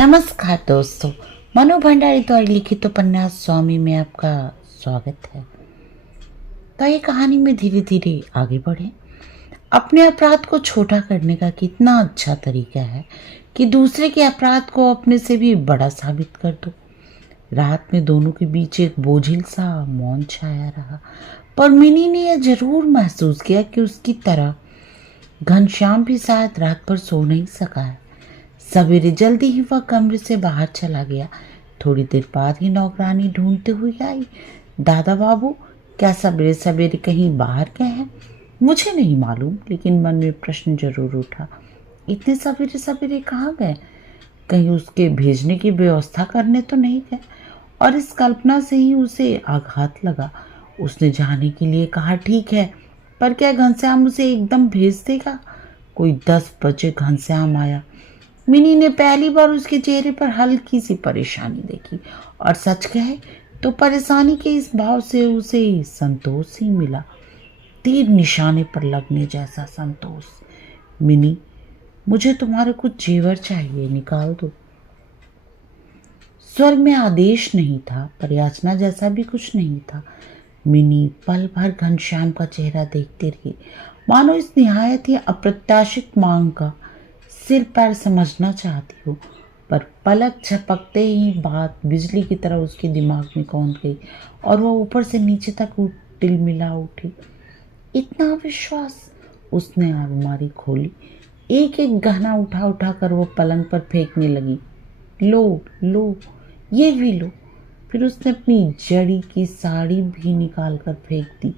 नमस्कार दोस्तों, मनु भंडारी द्वारा लिखित उपन्यास स्वामी में आपका स्वागत है। तो ये कहानी में धीरे धीरे आगे बढ़े। अपने अपराध को छोटा करने का कितना अच्छा तरीका है कि दूसरे के अपराध को अपने से भी बड़ा साबित कर दो। रात में दोनों के बीच एक बोझिल सा मौन छाया रहा, पर मिनी ने यह जरूर महसूस किया कि उसकी तरह घनश्याम भी शायद रात भर सो नहीं सका है। सवेरे जल्दी ही वह कमरे से बाहर चला गया। थोड़ी देर बाद ही नौकरानी ढूंढते हुए आई। दादा बाबू क्या सवेरे सवेरे कहीं बाहर गए हैं? मुझे नहीं मालूम, लेकिन मन में प्रश्न जरूर उठा, इतने सवेरे सवेरे कहाँ गए? कहीं उसके भेजने की व्यवस्था करने तो नहीं गए? और इस कल्पना से ही उसे आघात लगा। उसने जाने के लिए कहा, ठीक है, पर क्या घनश्याम उसे एकदम भेज देगा? कोई 10 बजे घनश्याम आया। मिनी ने पहली बार उसके चेहरे पर हल्की सी परेशानी देखी, और सच कहे तो परेशानी के इस भाव से उसे संतोष ही मिला, तीर निशाने पर लगने जैसा संतोष। मिनी, मुझे तुम्हारे कुछ जेवर चाहिए, निकाल दो। स्वर में आदेश नहीं था, पर याचना जैसा भी कुछ नहीं था। मिनी पल भर घनश्याम का चेहरा देखते रही, मानो इस निहायत ही अप्रत्याशित मांग का सिर पैर समझना चाहती हो। पर पलक झपकते ही बात बिजली की तरह उसके दिमाग में कौंध गई, और वह ऊपर से नीचे तक टिलमिला उठी। इतना विश्वास! उसने अलमारी खोली, एक एक गहना उठा उठा कर वो पलंग पर फेंकने लगी। लो लो, ये भी लो। फिर उसने अपनी जड़ी की साड़ी भी निकाल कर फेंक दी।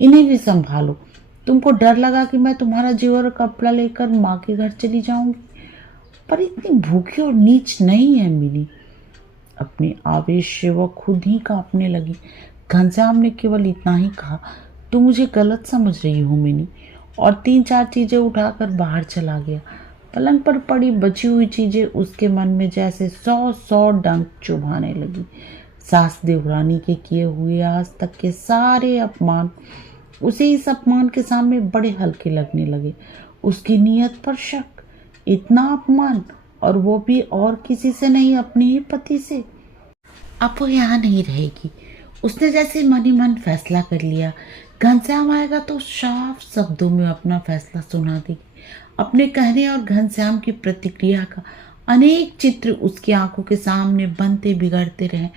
इन्हें भी संभालो। तुमको डर लगा कि मैं तुम्हारा जेवर और कपड़ा लेकर माँ के घर चली जाऊंगी, पर इतनी भूखी और नीच नहीं है मिनी। अपने आवेश से वह खुद ही कांपने लगी। घनश्याम ने केवल इतना ही कहा, तुम मुझे गलत समझ रही हो मिनी, और 3-4 चीजें उठाकर बाहर चला गया। पलंग पर पड़ी बची हुई चीजें उसके मन में जैसे 100 डंक चुभाने लगी। सास देवरानी के किए हुए आज तक के सारे अपमान उसे इस अपमान के सामने बड़े हल्के लगने लगे। उसकी नीयत पर शक, इतना अपमान, और वो भी और किसी से नहीं, अपने ही पति से। अब वो यहाँ नहीं रहेगी। उसने जैसे मन ही मन फैसला कर लिया। घनश्याम आएगा तो साफ शब्दों में अपना फैसला सुना देगी। अपने कहने और घनश्याम की प्रतिक्रिया का अनेक चित्र उसकी आंखों के सामने बनते बिगड़ते रहे।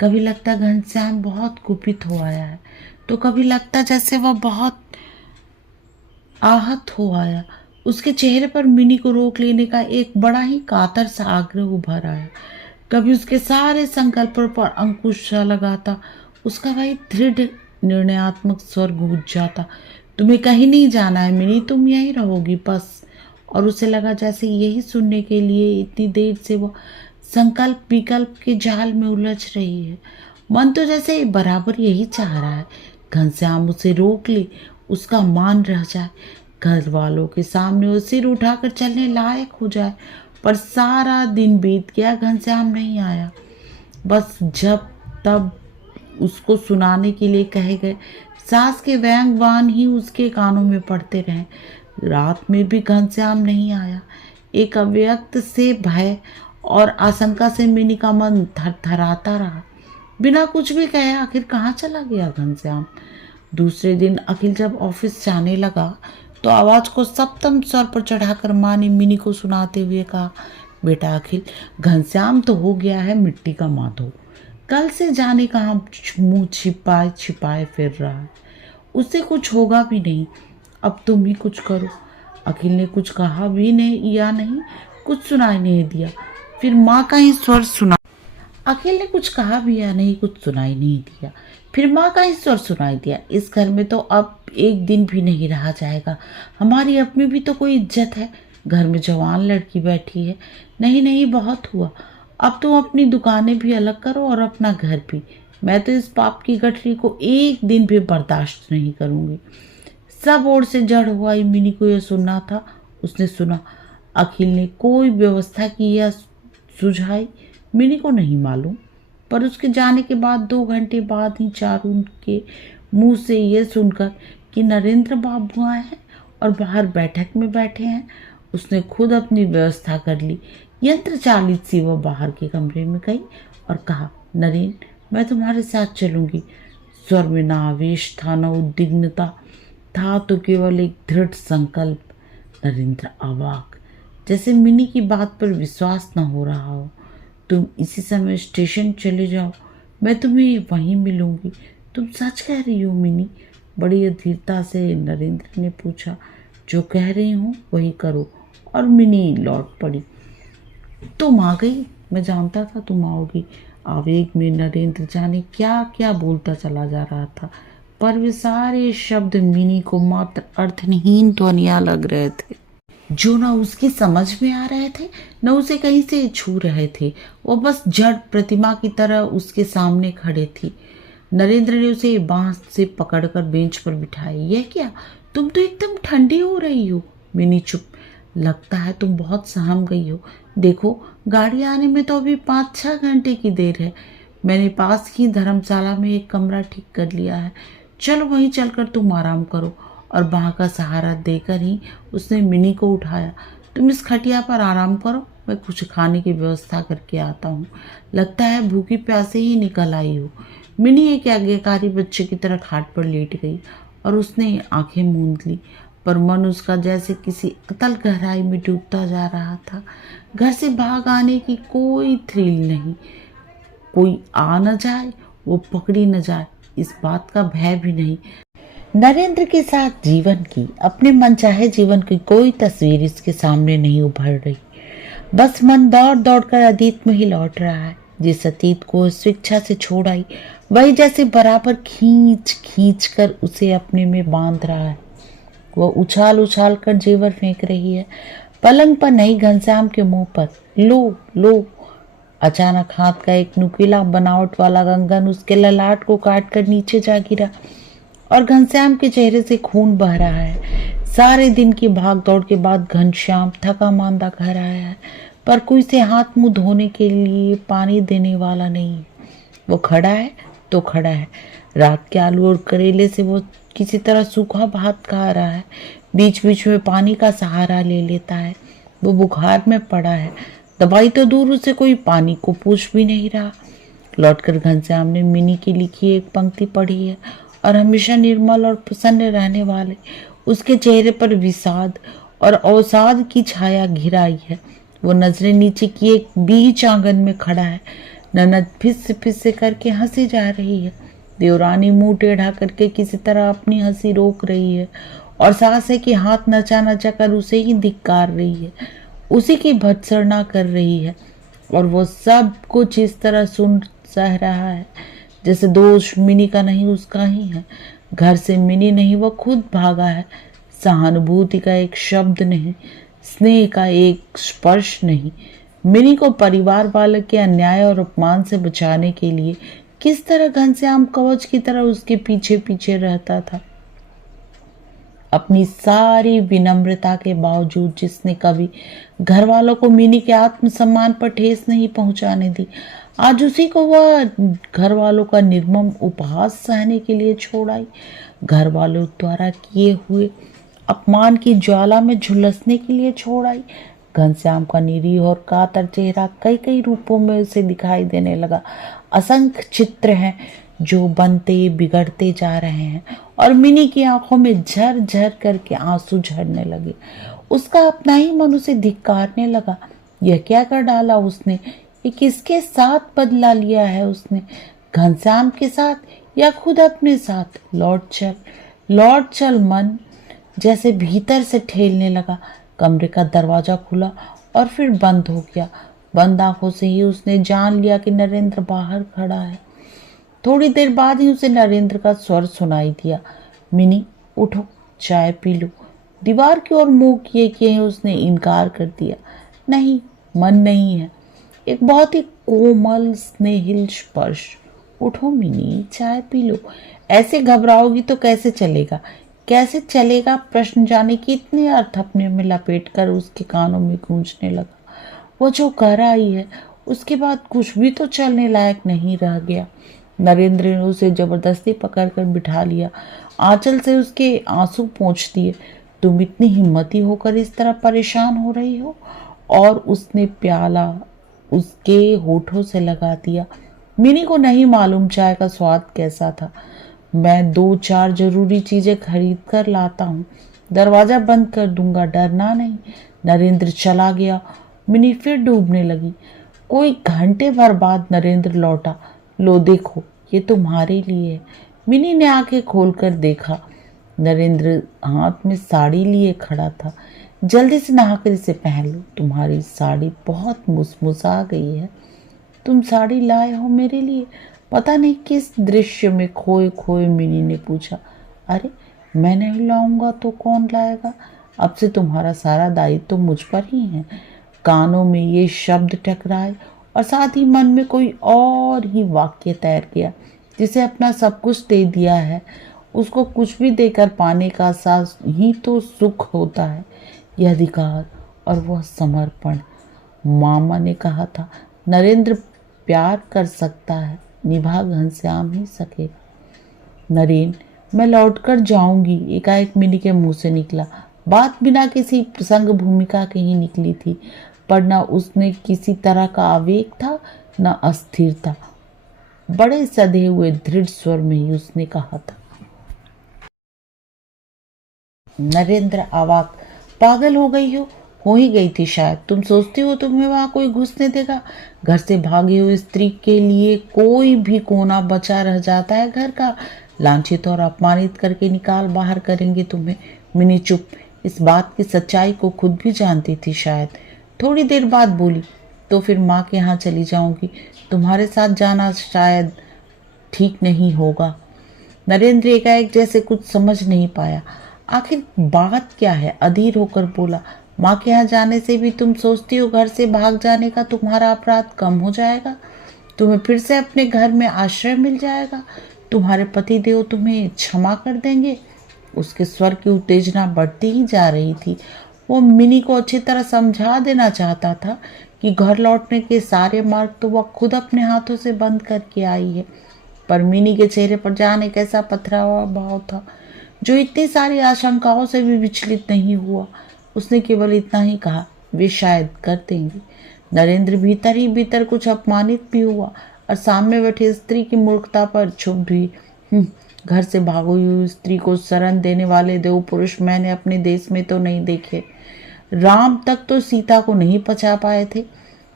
कभी लगता घनश्याम बहुत कुपित हो आया है, तो कभी लगता जैसे वह बहुत आहत हो आया। उसके चेहरे पर मिनी को रोक लेने का एक बड़ा ही कातर सा आग्रह उभर आया। कभी उसके सारे संकल्पों पर अंकुश सा लगाता उसका वही दृढ़ निर्णयात्मक स्वर गूंज जाता, तुम्हें कहीं नहीं जाना है मिनी, तुम यहीं रहोगी बस। और उसे लगा जैसे यही सुनने के लिए इतनी देर से वह संकल्प विकल्प के जाल में उलझ रही है। मन तो जैसे बराबर यही चाह रहा है, घनश्याम उसे रोक ले, उसका मान रह जाए, घर वालों के सामने वो सिर उठाकर चलने लायक हो जाए। पर सारा दिन बीत गया, घनश्याम नहीं आया। बस जब तब उसको सुनाने के लिए कहे गए सास के व्यंग्यवान ही उसके कानों में पड़ते रहे। रात में भी घनश्याम नहीं आया। एक अव्यक्त से भय और आशंका से मिनी का मन थरथराता रहा। बिना कुछ भी कहे आखिर कहाँ चला गया घनश्याम? दूसरे दिन अखिल जब ऑफिस जाने लगा तो आवाज को सप्तम स्वर पर चढ़ाकर माँ ने मिनी को सुनाते हुए कहा, बेटा अखिल, घनश्याम तो हो गया है मिट्टी का माधो। कल से जाने कहाँ मुंह छिपाए छिपाए फिर रहा है। उससे कुछ होगा भी नहीं। अब तुम ही कुछ करो। अखिल ने कुछ कहा भी नहीं या नहीं, कुछ सुनाई नहीं दिया। फिर माँ का ही स्वर सुना। अखिल ने कुछ कहा भी या नहीं, कुछ सुनाई नहीं दिया। फिर माँ का ही स्वर सुनाई दिया, इस घर में तो अब एक दिन भी नहीं रहा जाएगा। हमारी अपनी भी तो कोई इज्जत है। घर में जवान लड़की बैठी है। नहीं नहीं, बहुत हुआ। अब तुम अपनी दुकानें भी अलग करो और अपना घर भी। मैं तो इस पाप की गठरी को एक दिन भी बर्दाश्त नहीं करूंगी। सब ओर से जड़ हुआ मिनी को यह सुनना था। उसने सुना। अखिल ने कोई व्यवस्था की या सुझाई, मिनी को नहीं मालूम। पर उसके जाने के बाद 2 घंटे बाद ही चारू के मुंह से ये सुनकर कि नरेंद्र बाबू आए हैं और बाहर बैठक में बैठे हैं, उसने खुद अपनी व्यवस्था कर ली यंत्र चालित सी वह बाहर के कमरे में गई और कहा, नरेन, मैं तुम्हारे साथ चलूंगी। स्वर में ना आवेश था, न उद्विग्नता था, तो केवल एक दृढ़ संकल्प। नरेंद्र अवाक, जैसे मिनी की बात पर विश्वास न हो रहा हो। तुम इसी समय स्टेशन चले जाओ, मैं तुम्हें वहीं मिलूंगी। तुम सच कह रही हो मिनी? बड़ी अधीरता से नरेंद्र ने पूछा। जो कह रही हूँ वही करो। और मिनी लौट पड़ी। तुम आ गई, मैं जानता था तुम आओगी। आवेग में नरेंद्र जाने क्या क्या बोलता चला जा रहा था, पर वे सारे शब्द मिनी को मात्र अर्थहीन ध्वनियां लग रहे थे, जो न उसकी समझ में आ रहे थे न उसे कहीं से छू रहे थे। वो बस जड़ प्रतिमा की तरह उसके सामने खड़े थी। नरेंद्र ने उसे बांह से पकड़कर बेंच पर बिठाया। यह क्या, तुम तो एकदम ठंडी हो रही हो। मिनी चुप। लगता है तुम बहुत सहम गई हो। देखो, गाड़ी आने में तो अभी 5-6 घंटे की देर है। मैंने पास की धर्मशाला में एक कमरा ठीक कर लिया है। चलो वहीं चलकर तुम आराम करो। और बांह का सहारा देकर ही उसने मिनी को उठाया। तुम इस खटिया पर आराम करो, मैं कुछ खाने की व्यवस्था करके आता हूँ। लगता है भूखी प्यासे ही निकल आई हो। मिनी एक आज्ञाकारी बच्चे की तरह खाट पर लेट गई और उसने आंखें मूंद ली, पर मन उसका जैसे किसी अतल गहराई में डूबता जा रहा था। घर से भाग आने की कोई थ्रिल नहीं। कोई आ न जाए, वो पकड़ी न जाए, इस बात का भय भी नहीं। नरेंद्र के साथ जीवन की, अपने मनचाहे जीवन की कोई तस्वीर इसके सामने नहीं उभर रही। बस मन दौड़ दौड़ कर अतीत में ही लौट रहा है। जिस अतीत को स्वेच्छा से छोड़ आई, वही जैसे बराबर खींच खींच कर उसे अपने में बांध रहा है। वह उछाल उछाल कर जेवर फेंक रही है। पलंग पर नहीं, घनश्याम के मुंह पर। लो लो। अचानक हाथ का एक नुकीला बनावट वाला कंगन उसके ललाट को काट कर नीचे जा गिरा और घनश्याम के चेहरे से खून बह रहा है। सारे दिन की भाग दौड़ के बाद घनश्याम थका मांदा घर आया है, पर कोई से हाथ मुंह धोने के लिए पानी देने वाला नहीं। वो खड़ा है तो खड़ा है। रात के आलू और करेले से वो किसी तरह सूखा भात खा रहा है। बीच बीच में पानी का सहारा ले लेता है। वो बुखार में पड़ा है। दवाई तो दूर, उसे कोई पानी को पूछ भी नहीं रहा। लौटकर घनश्याम ने मिनी की लिखी एक पंक्ति पढ़ी है और हमेशा निर्मल और प्रसन्न रहने वाले उसके चेहरे पर विषाद और अवसाद की छाया घिर आई है। वो नजरें नीचे किए बीच आंगन में खड़ा है। ननद फिस से करके हंसी जा रही है। देवरानी मुंह टेढ़ा करके किसी तरह अपनी हंसी रोक रही है और सास है कि हाथ नचा नचा कर उसे ही धिक्कार रही है, उसी की भत्सना कर रही है। और वो सब कुछ इस तरह सुन सह रहा है जैसे दोष मिनी का नहीं, उसका ही है। घर से मिनी नहीं, वो खुद भागा है। सहानुभूति का एक शब्द नहीं, स्नेह का एक स्पर्श नहीं। मिनी को परिवार वाले के अन्याय और अपमान से बचाने के लिए किस तरह घनश्याम कवच की तरह उसके पीछे पीछे रहता था। अपनी सारी विनम्रता के बावजूद जिसने कभी घर वालों को मिनी के आत्मसम्मान पर ठेस नहीं पहुंचाने दी, आज उसी को वह घर वालों का निर्मम उपहास सहने के लिए छोड़ आई। घर वालों द्वारा किए हुए अपमान की ज्वाला में झुलसने के लिए छोड़ आई। घनश्याम का निरीह और कातर चेहरा कई कई रूपों में उसे दिखाई देने लगा। असंख्य चित्र हैं जो बनते बिगड़ते जा रहे हैं और मिनी की आंखों में झर झर करके आंसू झरने लगे। उसका अपना ही मन उसे धिक्कारने लगा। यह क्या कर डाला उसने? ये किसके साथ बदला लिया है उसने? घनश्याम के साथ या खुद अपने साथ? लौट चल मन जैसे भीतर से ठेलने लगा। कमरे का दरवाजा खुला और फिर बंद हो गया। बंद आंखों से ही उसने जान लिया कि नरेंद्र बाहर खड़ा है। थोड़ी देर बाद ही उसे नरेंद्र का स्वर सुनाई दिया। मिनी, उठो, चाय पी लो। दीवार की ओर मुंह किए किए उसने इनकार कर दिया। नहीं, मन नहीं है। एक बहुत ही कोमल स्नेहिल स्पर्श। उठो मिनी, चाय पी लो। ऐसे घबराओगी तो कैसे चलेगा? कैसे चलेगा? प्रश्न जाने की इतने अर्थ अपने में लपेट कर उसके कानों में गूंजने लगा। वो जो कर आई है उसके बाद कुछ भी तो चलने लायक नहीं रह गया। नरेंद्र ने उसे जबरदस्ती पकड़कर बिठा लिया, आंचल से उसके आंसू पोंछ दिए। तुम इतनी हिम्मती होकर इस तरह परेशान हो रही हो और उसने प्याला उसके होठों से लगा दिया। मिनी को नहीं मालूम चाय का स्वाद कैसा था। मैं 2-4 जरूरी चीजें खरीद कर लाता हूँ, दरवाजा बंद कर दूंगा, डरना नहीं। नरेंद्र चला गया। मिनी फिर डूबने लगी। कोई घंटे भर बाद नरेंद्र लौटा। लो देखो, ये तुम्हारे लिए है। मिनी ने आंखें खोलकर देखा। नरेंद्र हाथ में साड़ी लिए खड़ा था। जल्दी से नहाकर इसे पहन लो, तुम्हारी साड़ी बहुत मुसमुसा गई है। तुम साड़ी लाए हो मेरे लिए? पता नहीं किस दृश्य में खोए खोए मिनी ने पूछा। अरे मैं नहीं लाऊंगा तो कौन लाएगा? अब से तुम्हारा सारा दायित्व तो मुझ पर ही है। कानों में ये शब्द टकराए और साथ ही मन में कोई और ही वाक्य तैर गया। जिसे अपना सब कुछ दे दिया है, उसको कुछ भी देकर पाने का एहसास ही तो सुख होता है। यह अधिकार और वह समर्पण। मामा ने कहा था, नरेंद्र प्यार कर सकता है, निभा घनश्याम ही सकेगा। नरेन, मैं लौटकर जाऊंगी, एकाएक मिनी के मुंह से निकला। बात बिना किसी प्रसंग भूमिका के ही निकली थी, पर न उसने किसी तरह का आवेग था न अस्थिरता। बड़े सधे हुए दृढ़ स्वर में ही उसने कहा था। नरेंद्र अवाक, पागल हो ही गई थी शायद। तुम सोचती हो तुम्हें वहां कोई घुसने देगा? घर से भागी हुई स्त्री के लिए कोई भी कोना बचा रह जाता है घर का। लांछित और अपमानित करके निकाल बाहर करेंगे तुम्हें। मिनी चुप, इस बात की सच्चाई को खुद भी जानती थी शायद। थोड़ी देर बाद बोली, तो फिर माँ के यहाँ चली जाऊंगी। तुम्हारे साथ जाना शायद ठीक नहीं होगा। नरेंद्र एकाएक जैसे कुछ समझ नहीं पाया। आखिर बात क्या है? अधीर होकर बोला, माँ के यहाँ जाने से भी तुम सोचती हो घर से भाग जाने का तुम्हारा अपराध कम हो जाएगा? तुम्हें फिर से अपने घर में आश्रय मिल जाएगा? तुम्हारे पति देव तुम्हें क्षमा कर देंगे? उसके स्वर की उत्तेजना बढ़ती ही जा रही थी। वो मिनी को अच्छी तरह समझा देना चाहता था कि घर लौटने के सारे मार्ग तो वह खुद अपने हाथों से बंद करके आई है। पर मिनी के चेहरे पर जाने कैसा पथरावा भाव था, जो इतनी सारी आशंकाओं से भी विचलित नहीं हुआ। उसने केवल इतना ही कहा, वे शायद कर देंगे। नरेंद्र भीतर ही भीतर कुछ अपमानित भी हुआ और सामने बैठी स्त्री की मूर्खता पर क्षुब्ध भी। घर से भागी हुई स्त्री को शरण देने वाले देव पुरुष मैंने अपने देश में तो नहीं देखे। राम तक तो सीता को नहीं पचा पाए थे।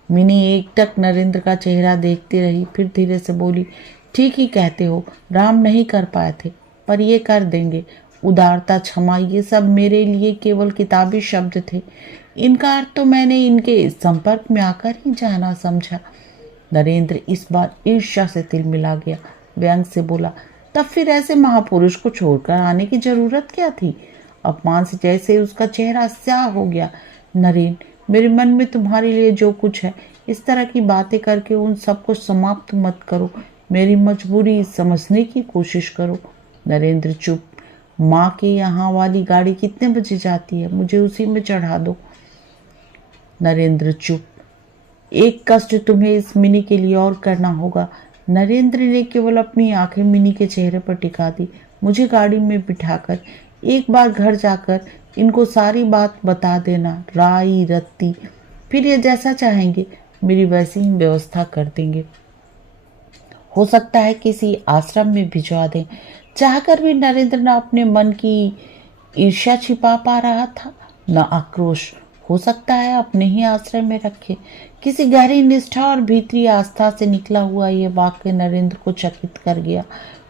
मिनी एकटक नरेंद्र का चेहरा देखती रही, फिर धीरे से बोली, ठीक ही कहते हो, राम नहीं कर पाए थे, पर ये कर देंगे। उदारता, क्षमा, ये सब मेरे लिए केवल किताबी शब्द थे। इनका अर्थ तो मैंने इनके संपर्क में आकर ही जाना समझा। नरेंद्र इस बार ईर्ष्या से तिलमिला गया। व्यंग से बोला, तब फिर ऐसे महापुरुष को छोड़कर आने की जरूरत क्या थी? अपमान से जैसे उसका चेहरा स्याह हो गया। नरेन, मेरे मन में तुम्हारे लिए जो कुछ है, इस तरह की बातें करके उन सबको समाप्त मत करो। मेरी मजबूरी समझने की कोशिश करो। नरेंद्र चुप। माँ के यहाँ वाली गाड़ी कितने बजे जाती है? मुझे उसी में चढ़ा दो। नरेंद्र चुप। एक कष्ट तुम्हें इस मिनी के लिए और करना होगा। नरेंद्र ने केवल अपनी आंखें मिनी के चेहरे पर टिका दी। मुझे गाड़ी में बिठाकर एक बार घर जाकर इनको सारी बात बता देना, राई रत्ती। फिर ये जैसा चाहेंगे मेरी वैसी ही व्यवस्था कर देंगे। हो सकता है किसी आश्रम में भिजवा दें। चाहकर भी नरेंद्र न अपने मन की ईर्ष्या छिपा पा रहा था, न आक्रोश। हो सकता है अपने ही आश्रय में रखे। किसी गहरी निष्ठा और भीतरी आस्था से निकला हुआ ये वाक्य नरेंद्र को चकित कर गया।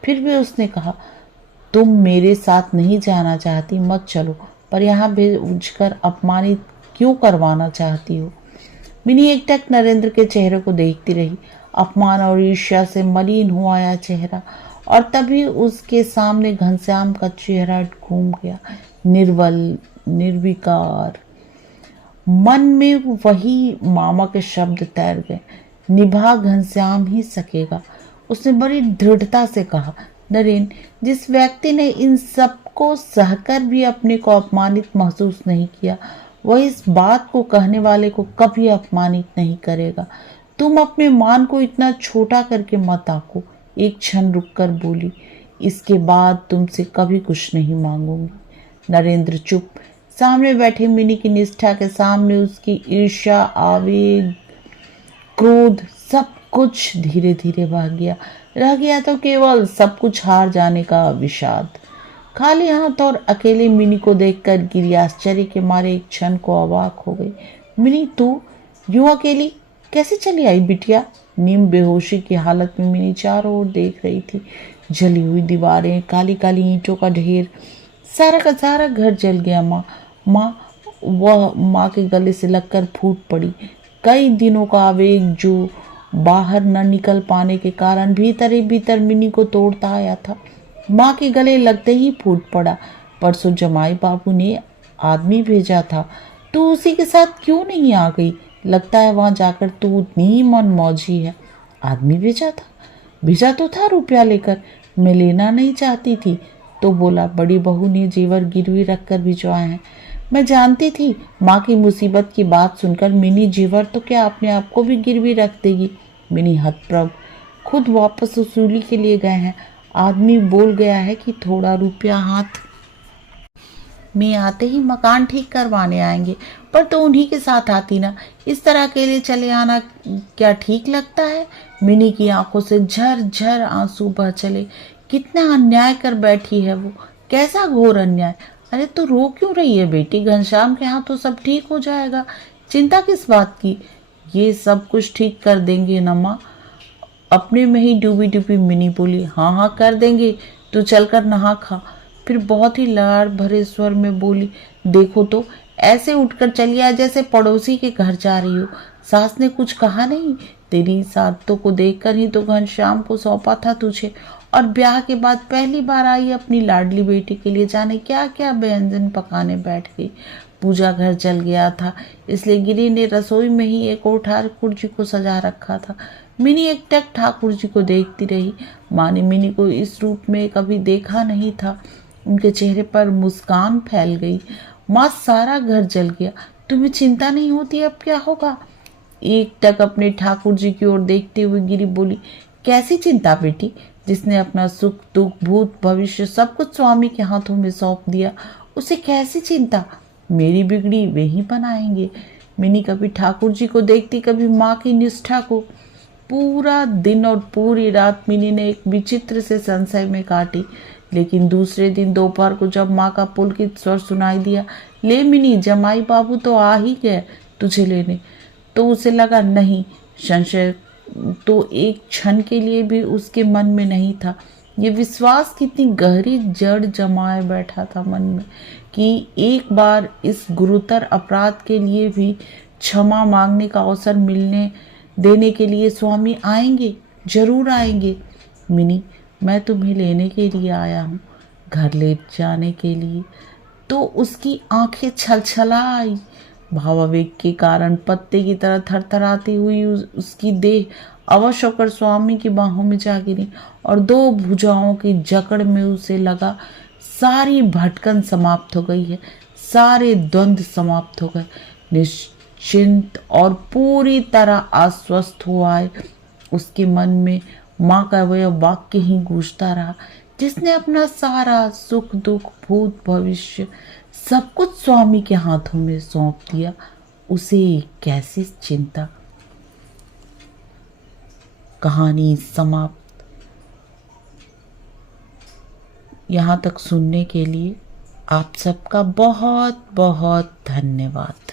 फिर भी उसने कहा, तुम मेरे साथ नहीं जाना चाहती, मत चलो, पर यहाँ भेजकर अपमानित क्यों करवाना चाहती हो? मिनी एकटक नरेंद्र के चेहरे को देखती रही। अपमान और ईर्ष्या से मलिन हुआ आया चेहरा, और तभी उसके सामने घनश्याम का चेहरा घूम गया, निर्बल, निर्विकार। मन में वही मामा के शब्द तैर गए, निभा घनश्याम ही सकेगा। उसने बड़ी दृढ़ता से कहा, नरेन, जिस व्यक्ति ने इन सबको सहकर भी अपने को अपमानित महसूस नहीं किया, वह इस बात को कहने वाले को कभी अपमानित नहीं करेगा। तुम अपने मान को इतना छोटा करके मत आको। एक क्षण रुककर बोली, इसके बाद तुमसे कभी कुछ नहीं मांगूंगी। नरेंद्र चुप। सामने बैठी मिनी की निष्ठा के सामने उसकी ईर्ष्या, आवेग, क्रोध सब कुछ धीरे धीरे भाग गया। रह गया तो केवल सब कुछ हार जाने का विषाद। खाली हाथ और अकेले मिनी को देखकर गिरी आश्चर्य के मारे एक क्षण को अवाक हो गई। मिनी, तू यूं अकेली कैसे चली आई बिटिया? नीम बेहोशी की हालत में मिनी चारों ओर देख रही थी। जली हुई दीवारें, काली काली ईंटों का ढेर, सारा का सारा घर जल गया। वह माँ के गले से लगकर फूट पड़ी। कई दिनों का आवेग जो बाहर न निकल पाने के कारण भीतर ही भीतर मिनी को तोड़ता आया था, माँ के गले लगते ही फूट पड़ा। परसों जमाई बाबू ने आदमी भेजा था, तू उसी के साथ क्यों नहीं आ गई? लगता है वहां जाकर तू उतनी ही मनमौजी है। आदमी भेजा तो था रुपया लेकर, मैं लेना नहीं चाहती थी तो बोला बड़ी बहू ने जेवर गिरवी रखकर भिजवाए हैं। मैं जानती थी माँ की मुसीबत की बात सुनकर मिनी जेवर तो क्या अपने आप को भी गिरवी रख देगी। मिनी हतप्रभ, खुद वापस वसूली के लिए गए हैं। आदमी बोल गया है कि थोड़ा रुपया हाथ में आते ही मकान ठीक करवाने आएंगे, पर तो उन्हीं के साथ आती ना। इस तरह अकेले चले आना क्या ठीक लगता है? मिनी की आंखों से झरझर आंसू बह चले। कितना अन्याय कर बैठी है वो, कैसा घोर अन्याय। अरे तो रो क्यों रही है बेटी? घनश्याम के यहाँ तो सब ठीक हो जाएगा, चिंता किस बात की? ये सब कुछ ठीक कर देंगे न माँ। अपने में ही डूबी डूबी मिनी बोली, हाँ हाँ कर देंगे, तू चलकर नहा खा। फिर बहुत ही लाड़ भरे स्वर में बोली, देखो तो ऐसे उठकर चली आ जैसे पड़ोसी के घर जा रही हो। सास ने कुछ कहा नहीं? तेरी सादतों को देखकर ही तो घनश्याम को सौंपा था तुझे, और ब्याह के बाद पहली बार आई अपनी लाडली बेटी के लिए जाने क्या क्या व्यंजन पकाने बैठ गई। पूजा घर जल गया था, इसलिए गिरी ने रसोई में ही एक और ठाकुर जी को सजा रखा था। मिनी एकटक ठाकुर जी को देखती रही। माँ ने मिनी को इस रूप में कभी देखा नहीं था। उनके चेहरे पर मुस्कान फैल गई। माँ, सारा घर जल गया, तुम्हें चिंता नहीं होती? अब क्या होगा? एकटक अपने ठाकुर जी की ओर देखते हुए गिरी बोली, कैसी चिंता बेटी? जिसने अपना सुख दुख भूत भविष्य सब कुछ स्वामी के हाथों में सौंप दिया, उसे कैसी चिंता? मेरी बिगड़ी वे ही बनाएंगे। मिनी कभी ठाकुर जी को देखती, कभी माँ की निष्ठा को। पूरा दिन और पूरी रात मिनी ने एक विचित्र से संशय में काटी। लेकिन दूसरे दिन दोपहर को जब माँ का पुलकित स्वर सुनाई दिया, ले मिनी, जमाई बाबू तो आ ही गए तुझे लेने, तो उसे लगा नहीं। संशय तो एक क्षण के लिए भी उसके मन में नहीं था। ये विश्वास कितनी गहरी जड़ जमाए बैठा था मन में कि एक बार इस गुरुतर अपराध के लिए भी क्षमा मांगने का अवसर मिलने देने के लिए स्वामी आएंगे, जरूर आएंगे। मिनी, मैं तुम्हें लेने के लिए आया हूँ, घर ले जाने के लिए। तो उसकी आंखें छलछला आई। भावावेग के कारण पत्ते की तरह थरथराती हुई उसकी देह अवश होकर स्वामी की बाहों में जा गिरी और दो भुजाओं की जकड़ में उसे लगा। सारी भटकन समाप्त हो गई है, सारे द्वंद्व समाप्त हो गए। निश्चिंत और पूरी तरह आश्वस्त हुआ है। उसके मन में माँ का वह वाक्य ही गूंजता रहा, जिसने अपना सारा सुख दुख भूत भविष्य सब कुछ स्वामी के हाथों में सौंप दिया, उसे कैसी चिंता। कहानी समाप्त। यहाँ तक सुनने के लिए आप सबका बहुत बहुत धन्यवाद।